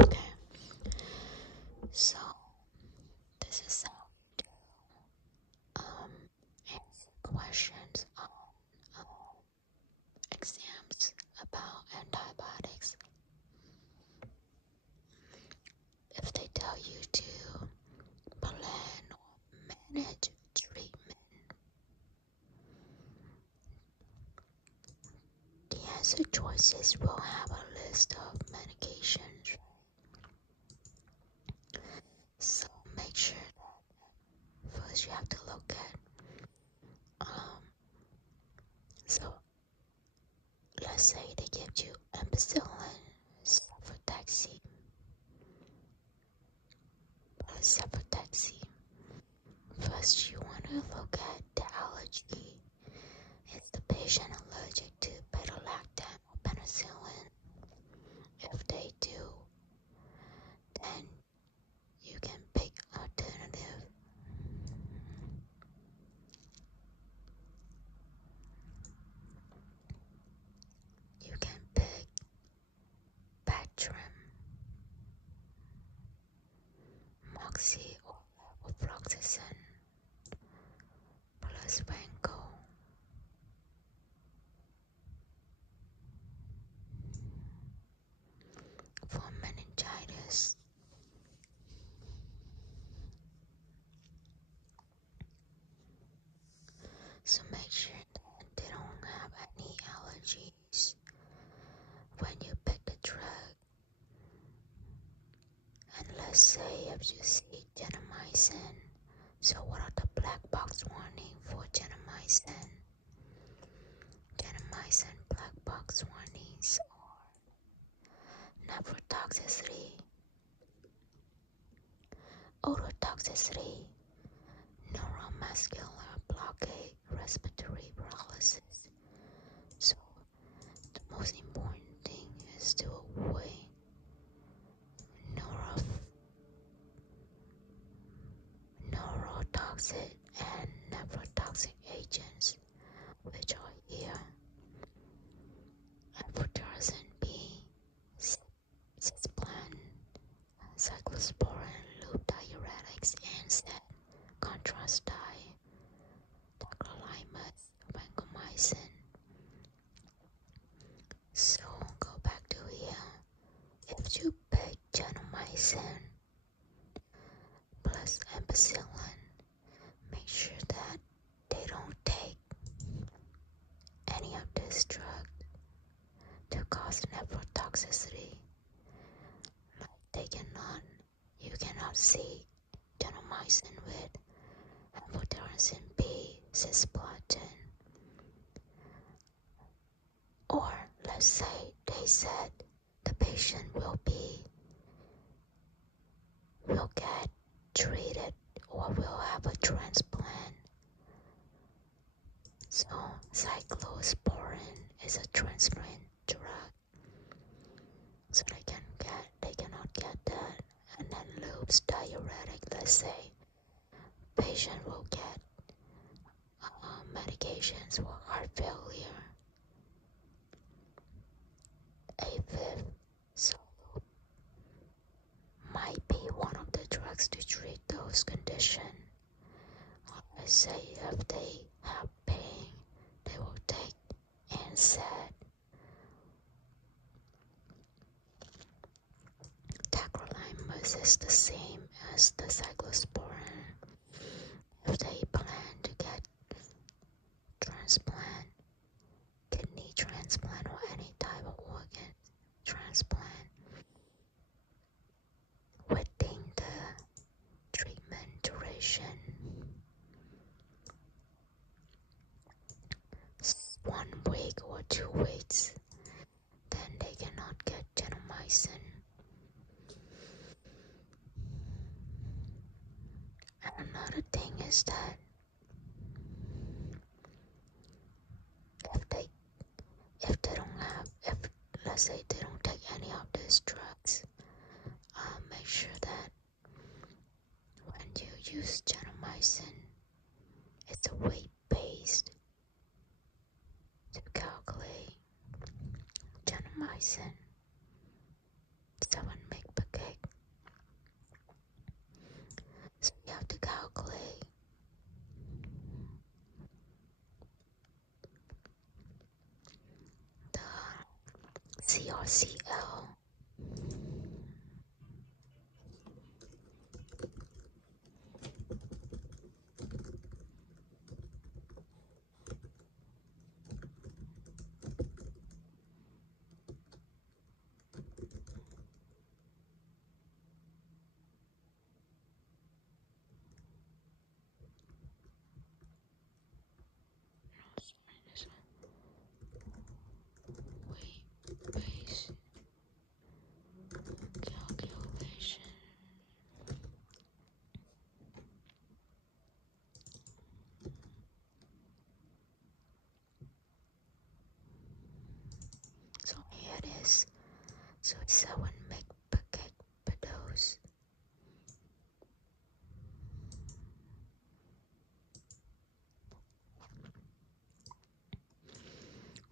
Okay, so this is how to answer questions on exams about antibiotics. If they tell you to plan or manage treatment, the answer choices will have a list of medications. So make sure that first you have to look at so let's say they give you ampicillin, cefotaxime, cefotaxime. First you want to look at the allergy. Is the patient allergic to beta-lactam or penicillin? If they do, then you can pick alternative. You can pick Bactrim, Moxie, or levofloxacin plus Vanco. For meningitis, so make sure that they don't have any allergies when you pick the drug. And let's say if you see gentamicin, so what are the black box warning for gentamicin? Gentamicin black box warnings are nephrotoxicity, ototoxicity, neuromuscular blockade, respiratory paralysis. So the most important thing is to avoid neurotoxic and nephrotoxic agents, which are here amphotericin B, cisplatin, cyclosporin, loop diuretics, NSAID, contrast dye, tacrolimus, vancomycin. So go back to here. If you pick gentamicin plus ampicillin, make sure that they don't take any of this drug to cause nephrotoxicity. Like you cannot see gentamicin with amphotericin B, cisplatin. Or let's say they said the patient will get treated or will have a transplant. So cyclosporin is a transplant drug. So they cannot get that. And then loops diuretic, let's say patient will get medications for heart failure. AFib, so might be one of the drugs to treat those conditions. Let's say if they have pain, they will take NSAID. Tacrolimus is the same as the cyclosporin. If they plan to get transplant, kidney transplant or any type of organ transplant, within the treatment duration, 1 week or 2 weeks, then they cannot get gentamicin. And another thing is that if let's say they don't take any of these drugs, make sure that when you use gentamicin, it's a weight-based to calculate gentamicin 7 mg per CL. Weight base calculation. So here it is. So it's 7 meg per kg per dose.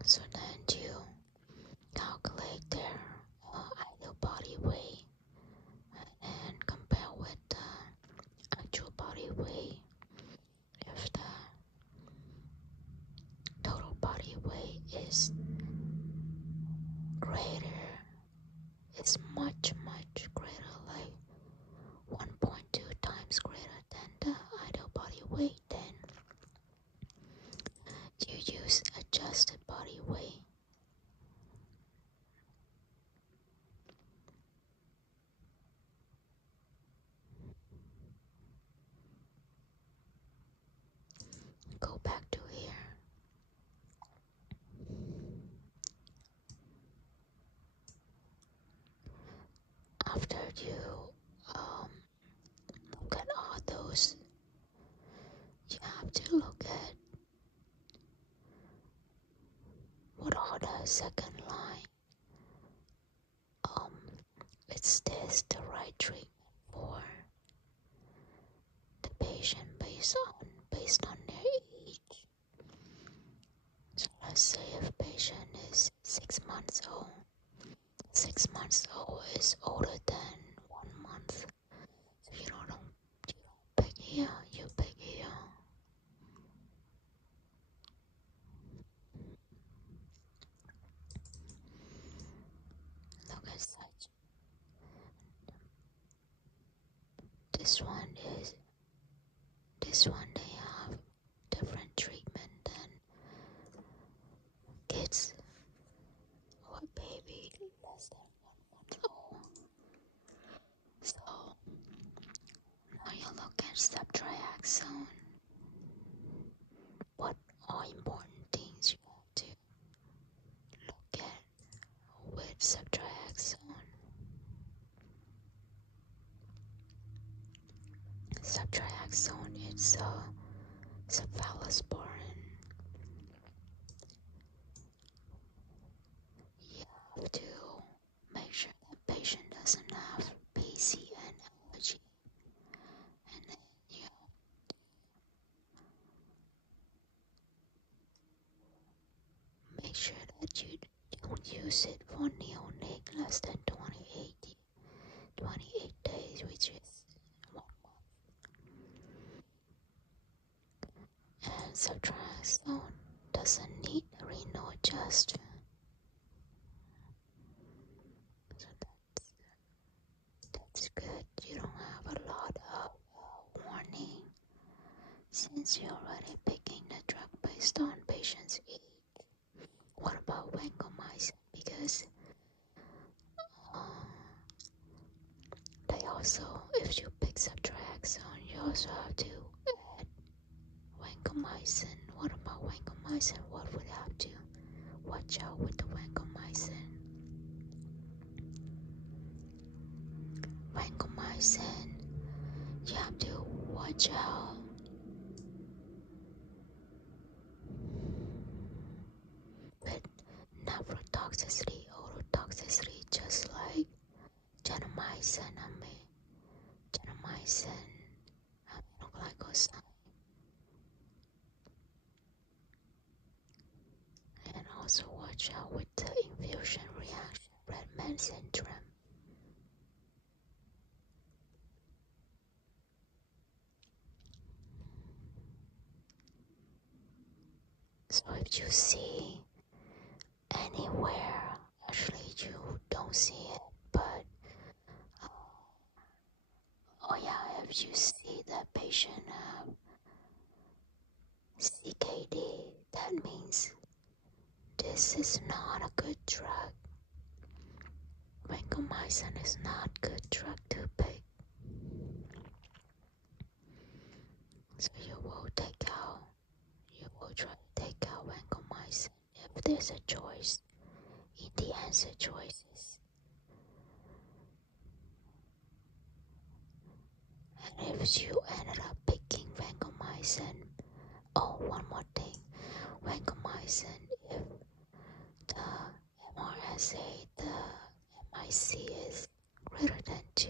So then you calculate their ideal body weight and compare with the actual body weight. If the total body weight is greater, it's much greater, like 1.2 times greater than the ideal body weight, then you use adjusted body weight. Go back to here. After you look at all those, you have to look at what are the second line. Is this the right treatment for the patient based on their age? So let's say if patient is 6 months old. 6 months old is older than 1 month. So you don't pick here, you pick here. Look at such. This one they have different treatment than kids or baby less than 1 month old. So now you look at subtriaxone. What are important things you have to look at with subtriaxone? Subtriaxone is cephalosporin. You have to make sure that patient doesn't have PCN allergy, and then you make sure that you don't use it for neonate less than 28 days, which is 1 month. And subtriaxone doesn't need renal adjustment. So that's good. You don't have a lot of warning since you're already picking the drug based on patient's age. What about vancomycin? Because they also, if you pick subtriaxone, you also have to add vancomycin. What about vancomycin? What would you have to watch out with the vancomycin? Vancomycin, you have to watch out with nephrotoxicity, ototoxicity, just like gentamicin, aminoglycoside. And also watch out with the infusion reaction, Redman syndrome. So if you see anywhere a actually you don't see it, but oh yeah, if you see that patient have CKD, that means this is not a good drug. Vancomycin is not good drug to pick. So you will try to take out vancomycin if there's a choice. In the answer choices. And if you ended up picking vancomycin, oh, one more thing, vancomycin, if the MRSA, the MIC is greater than 2,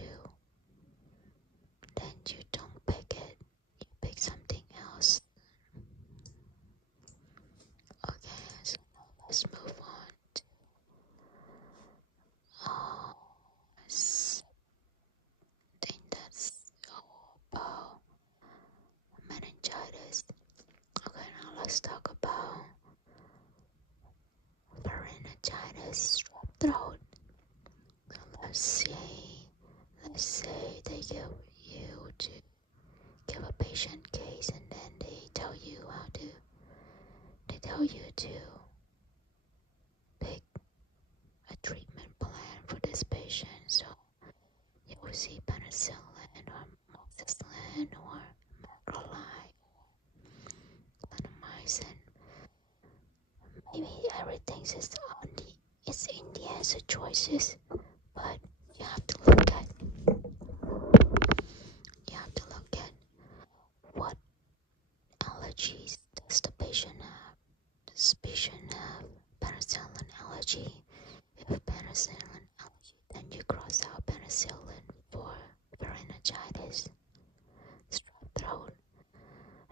then you don't pick it, you pick something else. Okay, so now let's move on to I think that's all about meningitis. Okay, now let's talk about laryngitis, strep throat. So let's say they give you to give a patient case, and then they tell you to pick a treatment plan for this patient. So you will see penicillin or amoxicillin or macrolide or clindamycin. Maybe everything is in the answer choices, but you have to look at what allergies does the patient have. Does the patient have penicillin allergy? If penicillin allergy, then you cross out penicillin for laryngitis, strep throat,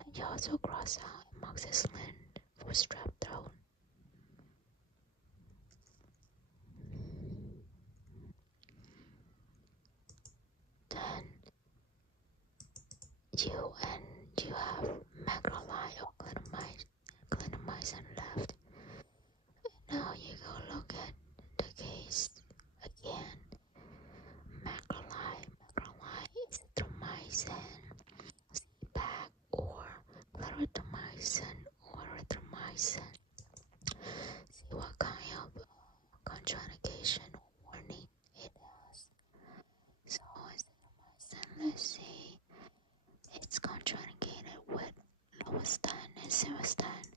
and you also cross out amoxicillin for strep throat. Then you have macrolide or clindamycin left. Now you go look at the case again. Macrolide, azithromycin, Z-Pak, or clarithromycin or erythromycin. See what kind of contraindication or warning it has. So azithromycin, let's see, it's contraindicated with Lowistan and Simvastatin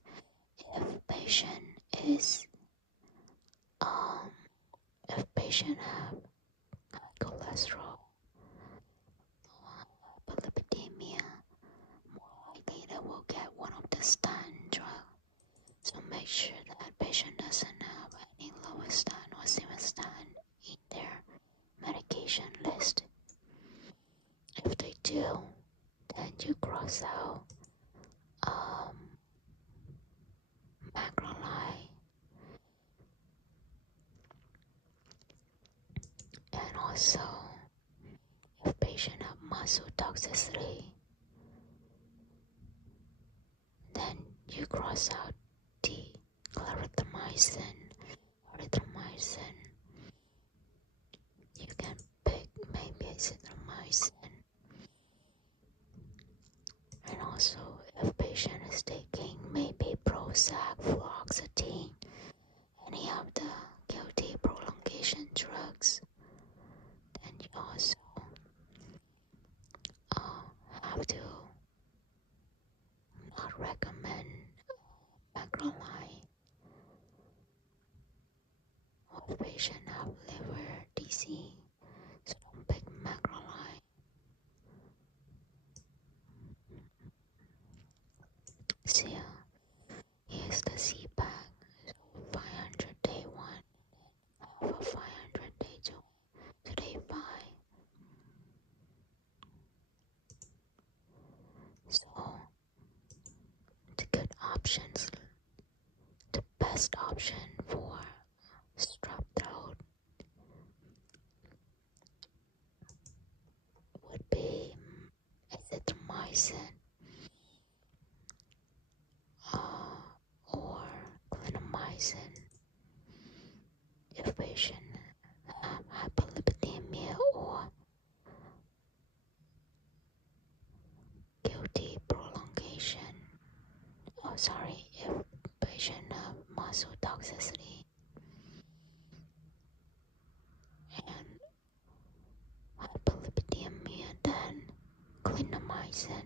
if patient have high cholesterol, hyperlipidemia, more likely they will get one of the statin drugs. So make sure that patient doesn't have any Lowistan or Simvastatin in their medication list. If they do, then you cross out macrolide, and also if patient have muscle toxicity, then you cross out the clarithromycin, erythromycin. You can pick maybe azithromycin. And also if patient is taking maybe Prozac, fluoxetine, any of the QT prolongation drugs, then you also have to not recommend macrolide. Or patient have liver disease, so don't pick macrolide. So here's the Z-Pak, so 500 day 1, and half of 500 day 2 to day 5. So the good options, the best option for strep throat would be azithromycin or clindamycin if patient if patient have muscle toxicity and hyperlipidemia, then clindamycin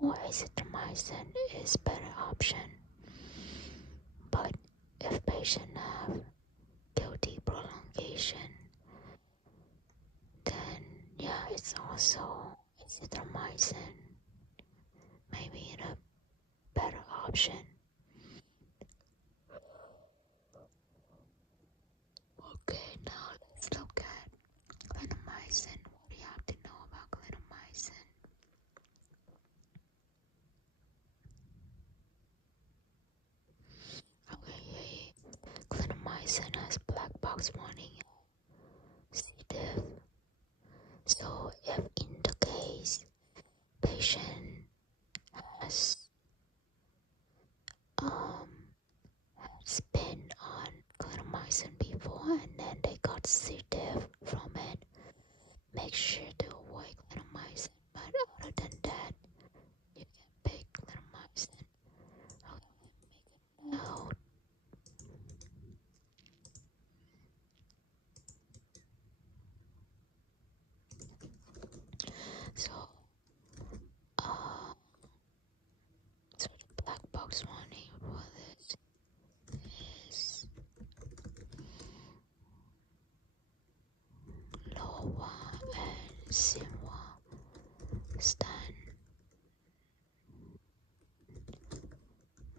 or azithromycin is better option. But if patient have QT prolongation, then yeah, it's also azithromycin, maybe the better option. Okay, now let's look at clindamycin. What do you have to know about clindamycin? Okay, clindamycin has black box warning, C. diff. So if in the case patient has has been on clindamycin before and then they got C. diff from it, make sure to avoid clindamycin. But other than that, you can pick clindamycin. Okay, make a note. So, so the black box warning for this is LOA and SINHWA stand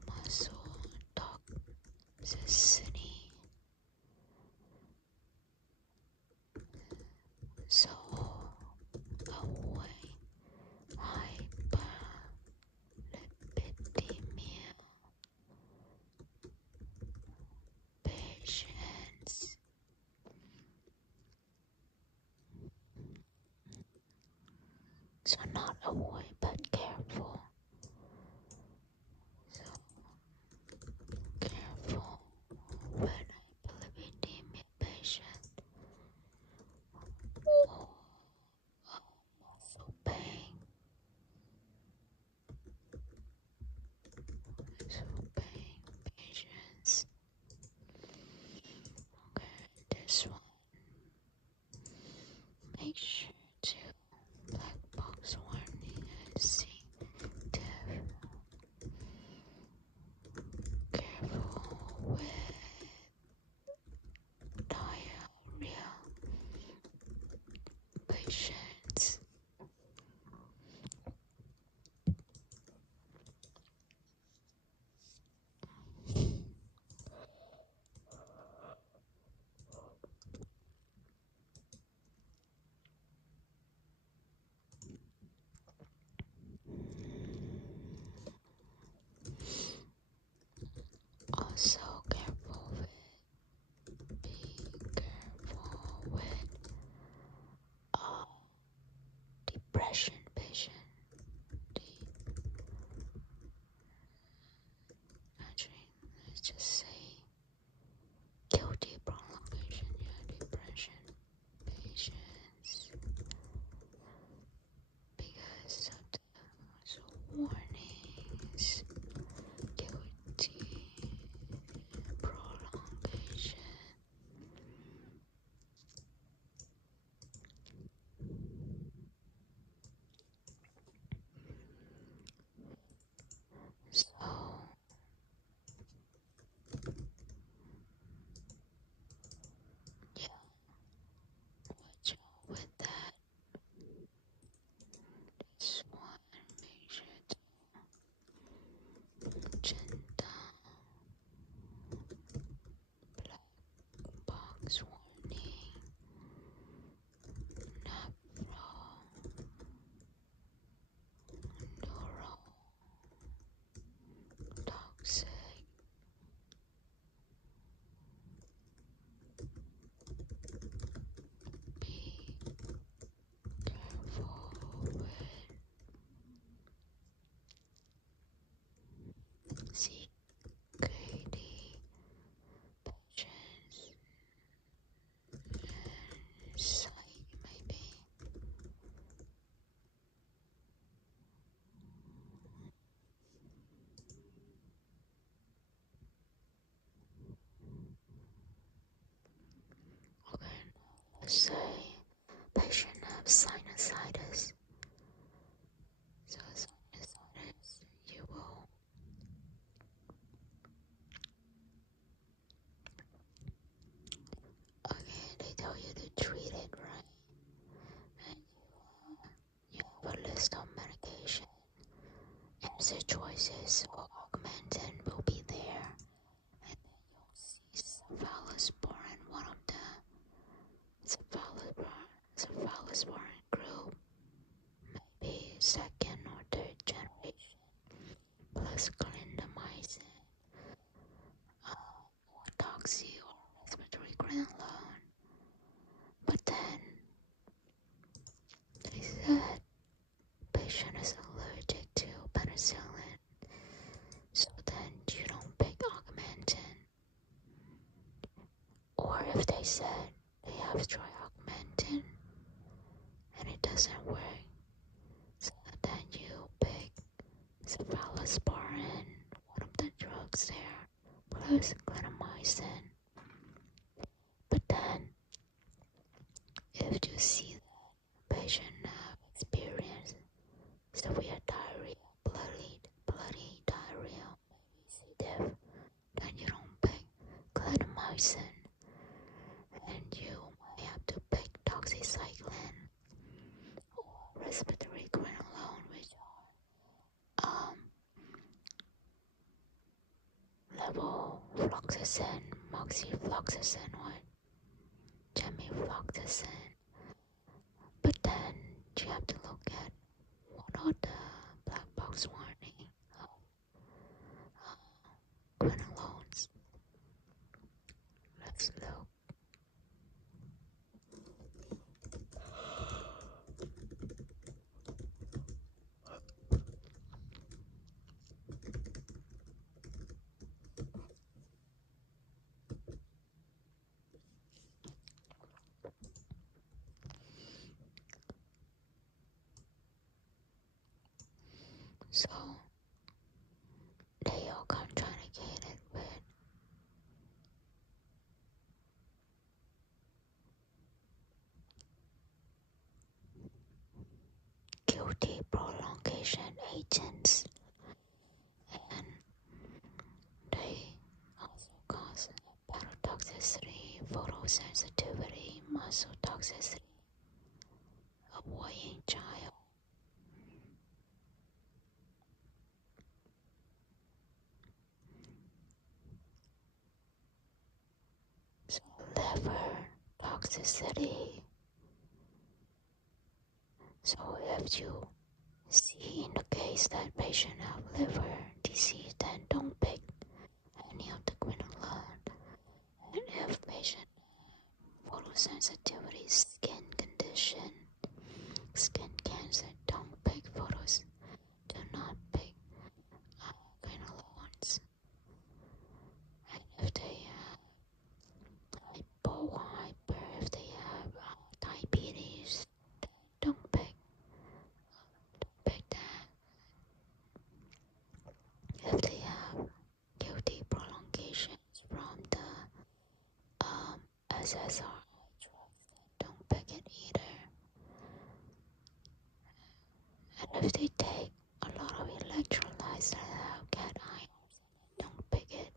muscle toxicity. So avoid hyperlipidemia patients. So not avoid but careful. So careful when hyperlipidemia patient or muscle pain. So pain patients. Okay, this one. Make sure to black box warning and see diff. Careful with diarrhea patients. Also be careful with sinusitis. So sinusitis, you will they tell you to treat it right, and you have a list of medication. Answer choices, so Augmentin will be there, and then you'll see cephalosporin, one of the cephalosporin group, maybe second or third generation, plus clindamycin, or doxy or respiratory quinolone. But then they said patient is allergic to penicillin, so then you don't pick Augmentin. Or if they said they have tried Augmentin and it doesn't work, so then you pick cephalosporin, one of the drugs there, plus clindamycin. But then, if you see that patient have experienced severe diarrhea, bloody diarrhea, maybe C. diff, then you don't pick clindamycin, and you might have to pick doxycycline or respiratory quinolone, which are levofloxacin, moxifloxacin, or gemifloxacin. But then you have to look at what are the black box warning of quinolones. Let's look. So they all contraindicated with QT prolongation agents, and they also cause hepatotoxicity, photosensitivity, muscle toxicity, avoiding child. So liver toxicity. So if you see in the case that patient have liver disease, then don't pick any of the quinolone. And if patient photosensitivity, skin condition, skin cancer, don't pick photos. Do not pick quinolones. And if they have hyper, if they have diabetes, don't pick that. If they have QT prolongations from the SSRI drugs, then don't pick it either. And if they take a lot of electrolytes that have cat ions, don't pick it.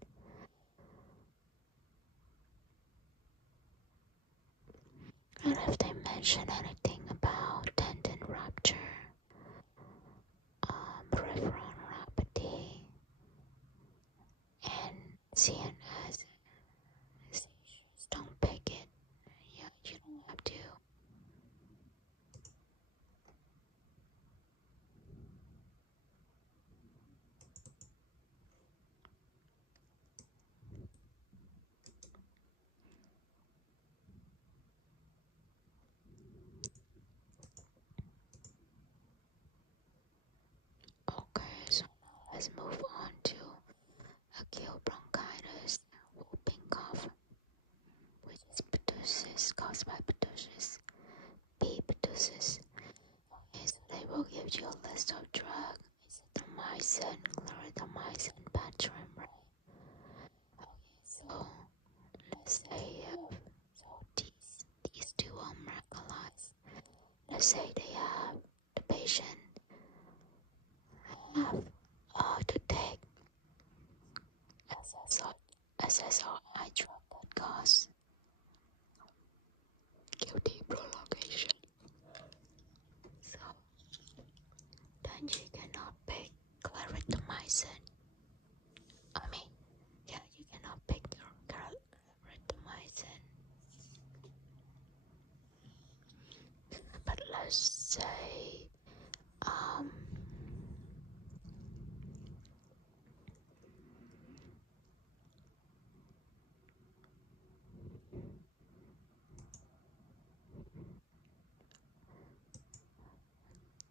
And if they mention anything about tendon rupture, peripheral neuropathy, and CNS seizures, don't pick it. Yeah, you don't have to. Okay, so now let's move on to acute bronchitis, whooping cough, which is pertussis, caused by pertussis, B. pertussis. Okay, so they will give you a list of drugs, azithromycin, clarithromycin, Bactrim, right? Okay, so let's say so these two are miraculous. let's say the patient have to take SSRI drug that cause QT prolongation. So then you cannot pick clarithromycin. You cannot pick your clarithromycin. But let's say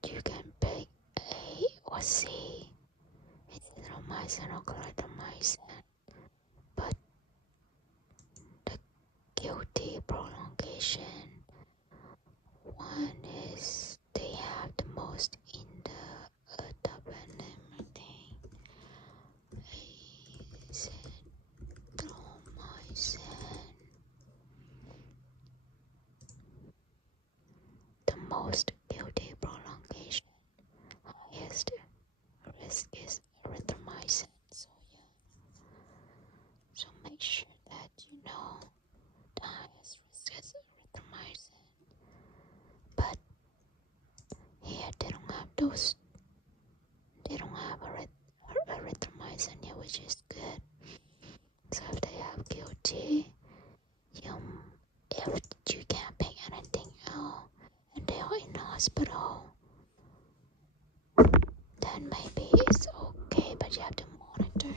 you can pick A or C, azithromycin or clarithromycin, but the QT prolongation one is they have the most in the top and everything. Azithromycin, the most QT prolongation, highest risk is erythromycin. So make sure that you know the highest risk is erythromycin. But here they don't have those. They don't have erythromycin here, which is good. So if they have QT, if you can't pick anything else and they are in the hospital, then maybe it's okay, but you have to monitor.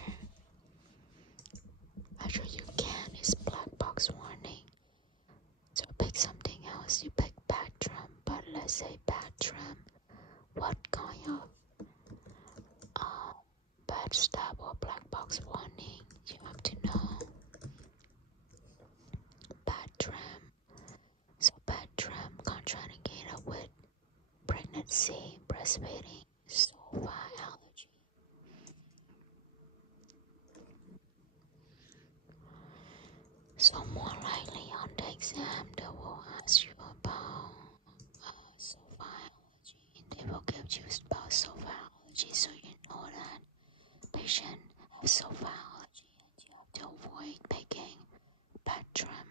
Actually, you can. It's black box warning. So pick something else. You pick Bactrim, but let's say Bactrim, what kind of bad stop or black box warning you have to know. Bactrim. So Bactrim contraindicated with pregnancy, breastfeeding, sulfa allergy. So more likely on the exam they will ask you about sulfa allergy. They will give you about sulfa allergy, so you know that patient has sulfa allergy and you have to avoid picking Bactrim.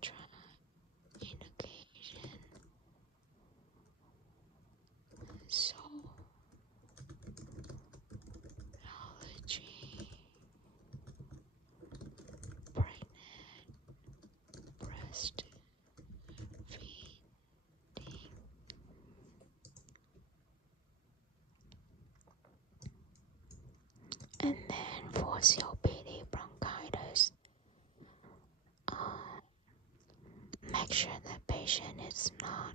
Contraindication. So allergy, pregnant, breastfeeding. And then for COPD bronchitis, make sure the patient is not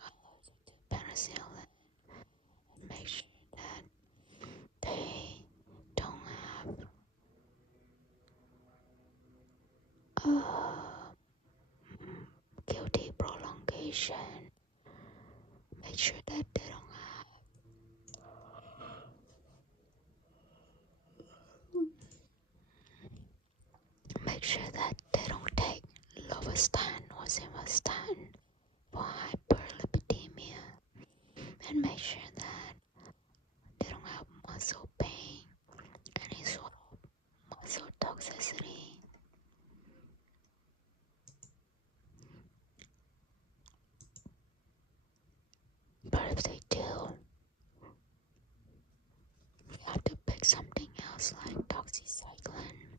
allergic to penicillin. Make sure that they don't have QT prolongation. Make sure that they don't have make sure that they don't take Lovastatin or Simvastatin for hyperlipidemia, and make sure that they don't have muscle pain, any sort of muscle toxicity. But if they do, you have to pick something else like doxycycline.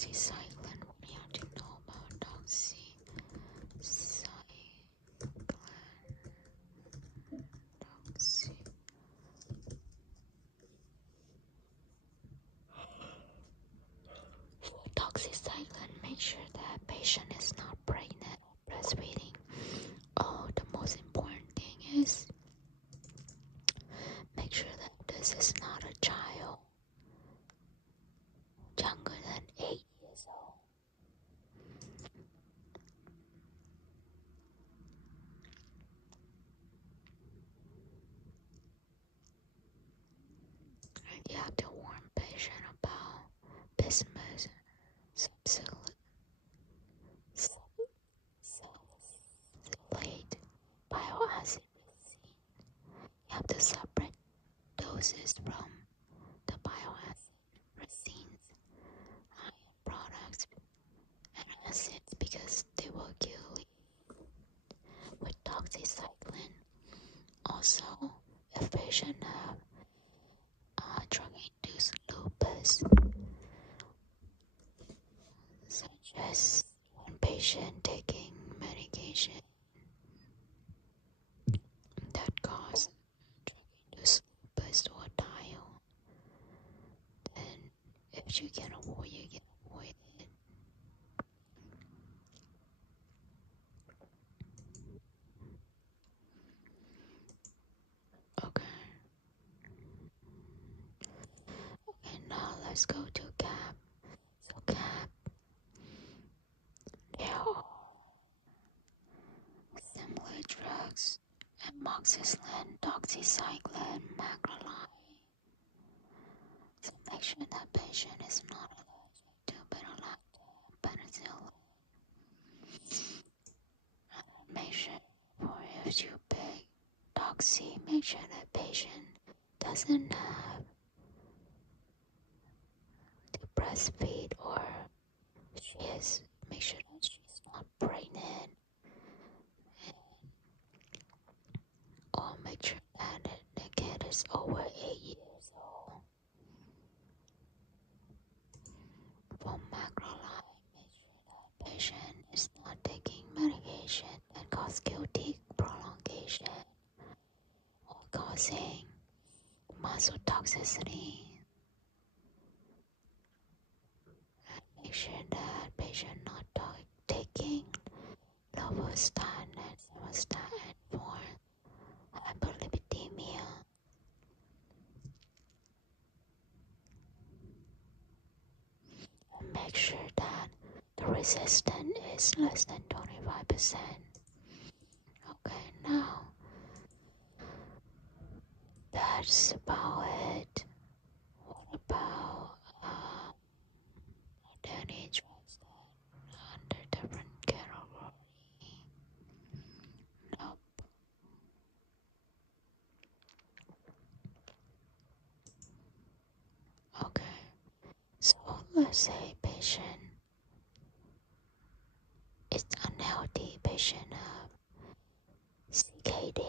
doxycycline. What do you have to know about doxycycline? Doxycycline, make sure that patient is not pregnant or breastfeeding. Oh, the most important thing is make sure that this is not a child younger than 8 years old. And you have to warn patient about bismuth, subsilate, bioacid resin. You have to separate doses from the bioacid resins, iron products, and acids because they will kill you with doxycycline. Also, if patient have drug-induced lupus, such as one patient taking medication that cause drug-induced lupus or die, then if you can avoid, you can avoid it. Okay. Okay, now let's go to CAP. So CAP, there are similar drugs: amoxicillin, doxycycline, macrolide. So make sure that patient is not allergic to beta-lactam, penicillin. Make sure if you pick doxy, make sure that patient doesn't have to breastfeed, or she is, make sure that she's not pregnant, or make sure that the kid is over 8 years old. For macrolide, make sure that patient is not taking medication that cause QT prolongation or causing muscle toxicity. And make sure that patient not taking lovastatin and simvastatin for hyperlipidemia. And make sure that the resistance is less than 25%. Okay, now that's about it. What about any drugs that are under different category? Nope. Okay, so let's say patient is unhealthy, patient of CKD,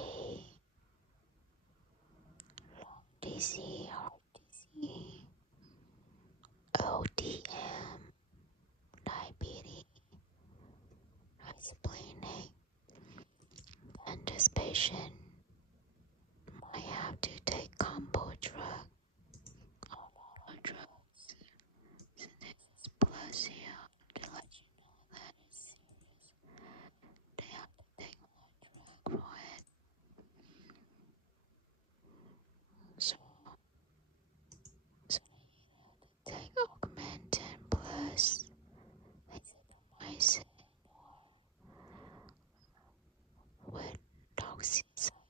lung disease, heart disease, ODM, diabetes, isplenic, and this patient might have to take combo drug, a lot of drugs. So this is plus here to let you know that it's serious. They have to take more drug for it. So they take Augmentin plus azithromycin with doxycycline.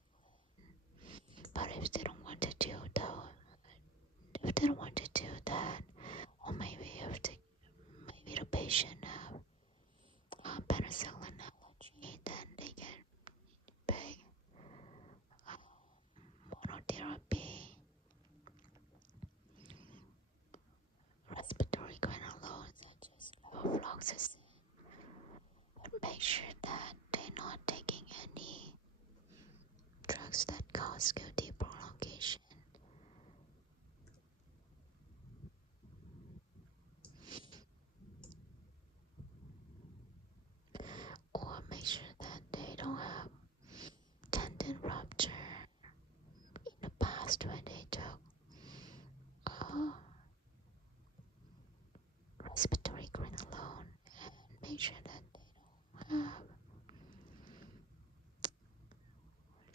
respiratory alone, and make sure that they don't have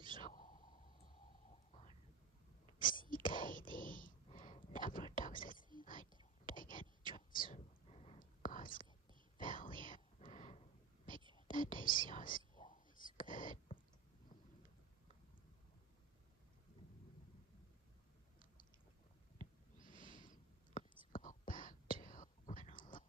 so CKD, nephrotoxicity, like they don't take any drugs, cause kidney failure. Make sure that their CRCO is good. Let's go back to quinolone.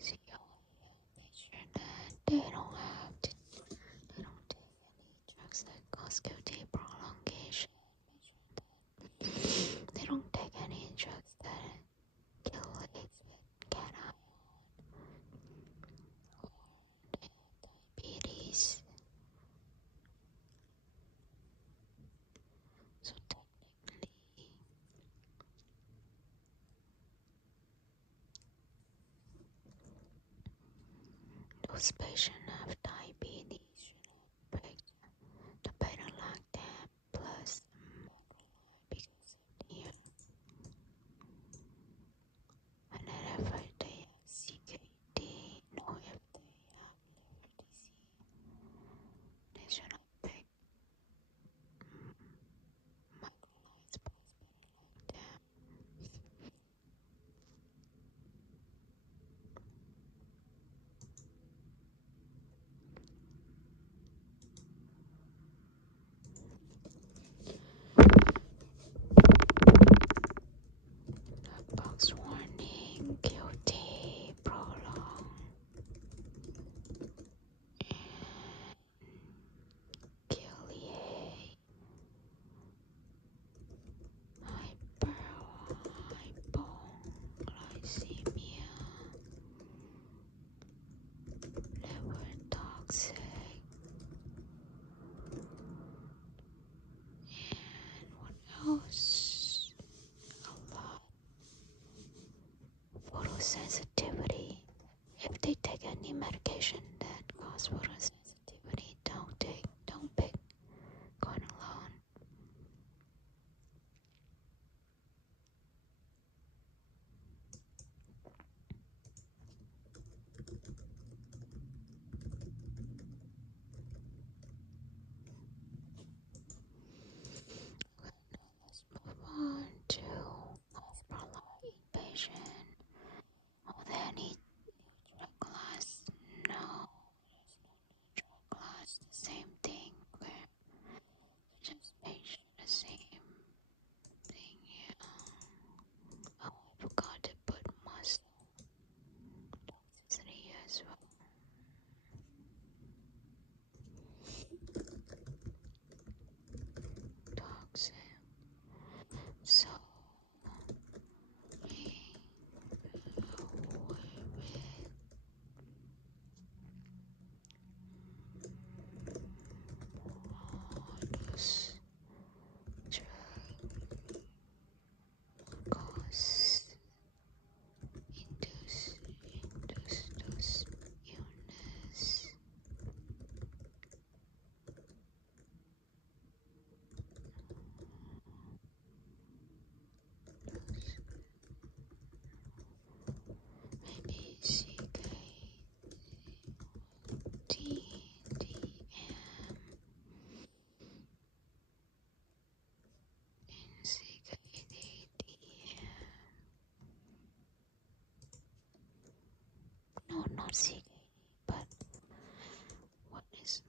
See, make sure that they don't take any drugs that cause QT prolongation. Make sure that they don't take any drugs that kill legs with cation or diabetes. So technically, those patients have diabetes should not break the beta-lactam plus macrolide because of the and then if they have CKD, no, if they have liver disease, they should not pick macrolides plus beta-lactam. Box warning, QT, prolong, and Gilead, hypoglycemia, liver toxic, and what else? A lot. Photosensitivity. If they take any medication that causes photosensitivity, don't pick quinolone. Let's move on to hospital inpatient. Oh, they need new drug class. No, there's no new drug class. The same thing where just make sure the same thing. Yeah. Oh, I forgot to put muscle toxicity as well. Toxic. So we with those drug cause induce those illness. Maybe CKDDM in CKDDM. No, not CKD, but what is